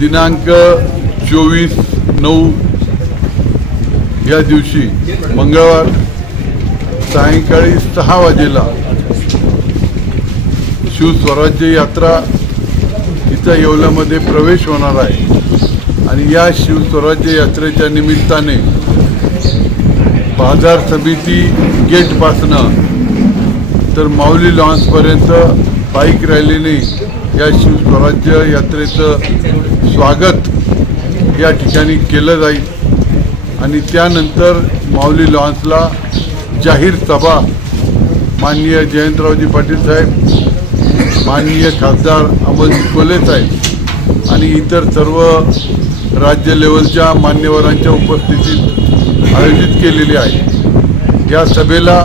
दिनांक 24/9 या दिवशी मंगळवार सायंकाळी 6 वाजेला शिवस्वराज्य यात्रा इथं येवल्यामध्ये प्रवेश होणार आहे आणि या शिवस्वराज्य यात्रेच्या निमित्ताने बाजार समिती गेटपासनं तर माऊली लॉन्सपर्यंत बाईक रॅलीने या शिवस्वराज्य यात्रेचं स्वागत या ठिकाणी केलं जाईल आणि त्यानंतर माऊली लॉन्सला जाहीर सभा माननीय जयंतरावजी पाटील साहेब, माननीय खासदार अमोलजी कोल्हे साहेब आणि इतर सर्व राज्य लेवलच्या मान्यवरांच्या उपस्थितीत आयोजित केलेली आहे। या सभेला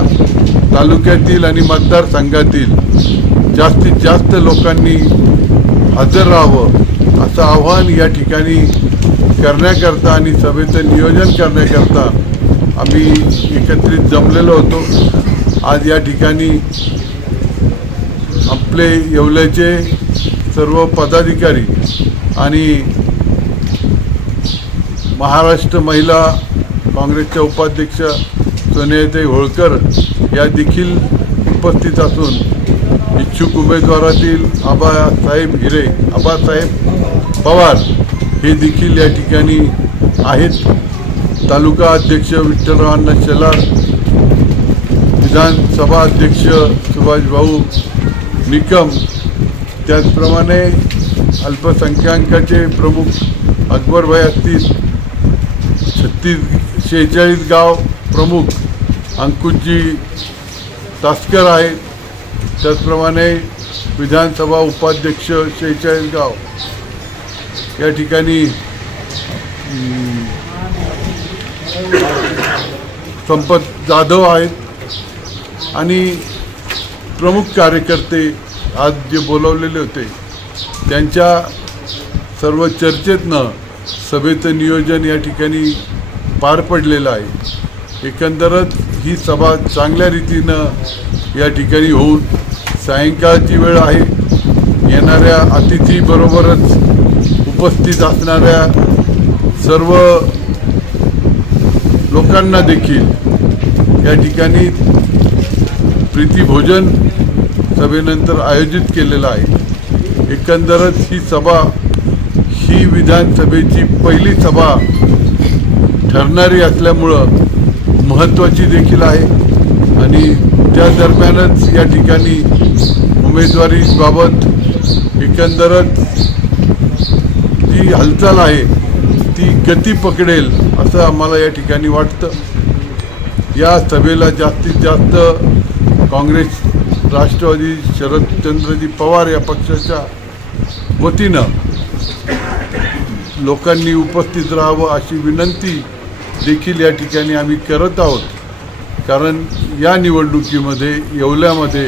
तालुक्यातील आणि मतदारसंघातील जास्तीत जास्त लोकांनी हजर राहावं असं आव्हान या ठिकाणी करण्याकरता आणि सभेचं नियोजन करण्याकरता आम्ही एकत्रित जमलेलो होतो। आज या ठिकाणी आपले येवल्याचे सर्व पदाधिकारी आणि महाराष्ट्र महिला काँग्रेसच्या उपाध्यक्ष सोनियाताई होळकर या देखील उपस्थित असून इच्छुक उमेदवारातील आबासाहेब पवार हे देखील या ठिकाणी आहेत। तालुका अध्यक्ष विठ्ठलरावांना शेलार, विधानसभा अध्यक्ष सुभाषभाऊ निकम, त्याचप्रमाणे अल्पसंख्याकांचे प्रमुख अकबरभाई असतील, 46 गाव प्रमुख अंकुशजी तास्कर आहेत, त्याचप्रमाणे विधानसभा उपाध्यक्ष 46 गाव या ठिकाणी संपत जाधव आहेत आणि प्रमुख कार्यकर्ते आज जे बोलवलेले होते त्यांच्या सर्व चर्चेतनं सभेचं नियोजन या ठिकाणी पार पडलेलं आहे। एकंदरच ही सभा चांगल्या रीतीनं या ठिकाणी होऊन सायंकाळची वेळ आहे, येणाऱ्या अतिथीबरोबरच उपस्थित असणाऱ्या सर्व लोकांना देखील या ठिकाणी प्रीतिभोजन सभेनंतर आयोजित केलेलं आहे। एकंदरच ही सभा ही विधानसभेची पहिली सभा ठरणारी असल्यामुळं महत्त्वाची देखील आहे आणि त्या दरम्यानच या ठिकाणी उमेदवारीबाबत एकंदरच जी हालचाल आहे ती गती पकडेल असं आम्हाला या ठिकाणी वाटतं। या सभेला जास्तीत जास्त काँग्रेस, राष्ट्रवादी, शरदचंद्रजी पवार या पक्षाच्या वतीनं लोकांनी उपस्थित राहावं अशी विनंती देखील या ठिकाणी आम्ही करत आहोत। कारण या निवडणुकीमध्ये येवल्यामध्ये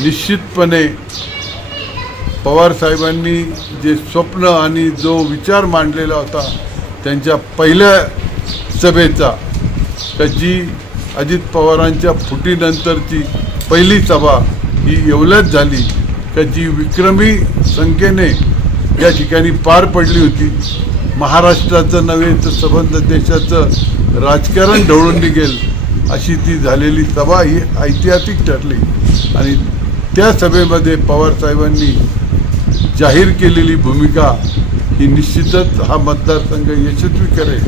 निश्चितपणे पवार साहेबांनी जे स्वप्न आणि जो विचार मांडलेला होता त्यांच्या पहिल्या सभेचा, जी अजित पवारांच्या फुटीनंतरची पहिली सभा ही येवल्यात झाली, जी विक्रमी संख्येने या ठिकाणी पार पडली होती। महाराष्ट्राचं नव्हे तर संबंध देशाचं राजकारण ढवळून निघेल अशी ती झालेली सभा ही ऐतिहासिक ठरली आणि त्या सभेमध्ये पवार साहेबांनी जाहीर केलेली भूमिका ही निश्चितच हा मतदारसंघ यशस्वी करेल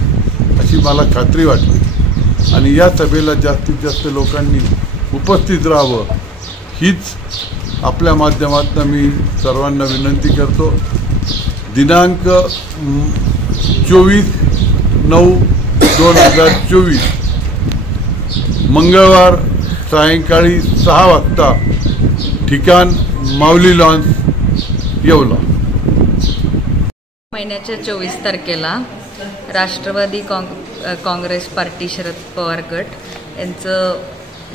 अशी मला खात्री वाटते आणि या सभेला जास्तीत जास्त लोकांनी उपस्थित राहावं हीच आपल्या माध्यमातून मी सर्वांना विनंती करतो। दिनांक 24/9/2024 मंगळवार सायंकाळी 6 वाजता, ठिकाण माऊली लॉन्स येवला। महिन्याच्या 24 तारखेला राष्ट्रवादी काँग्रेस पार्टी शरद पवार गट यांचं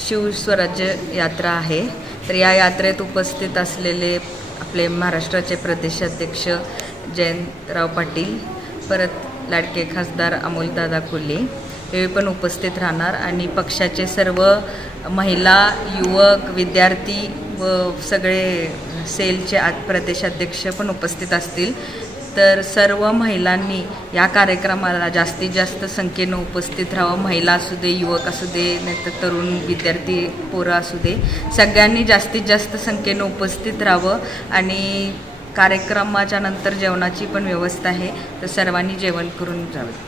शिवस्वराज्य यात्रा आहे। तर या यात्रेत उपस्थित असलेले आपले महाराष्ट्राचे प्रदेशाध्यक्ष जयंतराव पाटील, परत लाडके खासदार अमोलदादा कोल्हे हे पण उपस्थित राहणार आणि पक्षाचे सर्व महिला, युवक, विद्यार्थी व सगळे सेलचे प्रदेशाध्यक्ष पण उपस्थित असतील। तर सर्व महिलांनी या कार्यक्रमाला जास्तीत जास्त संख्येनं उपस्थित राहावं। महिला असू दे, युवक असू दे, नाहीतर तरुण विद्यार्थी पोरं असू दे, सगळ्यांनी जास्तीत जास्त संख्येनं उपस्थित राहावं। आणि कार्यक्रमाच्या नंतर जेवणाची पण व्यवस्था आहे, तर सर्वांनी जेवण करून जावे।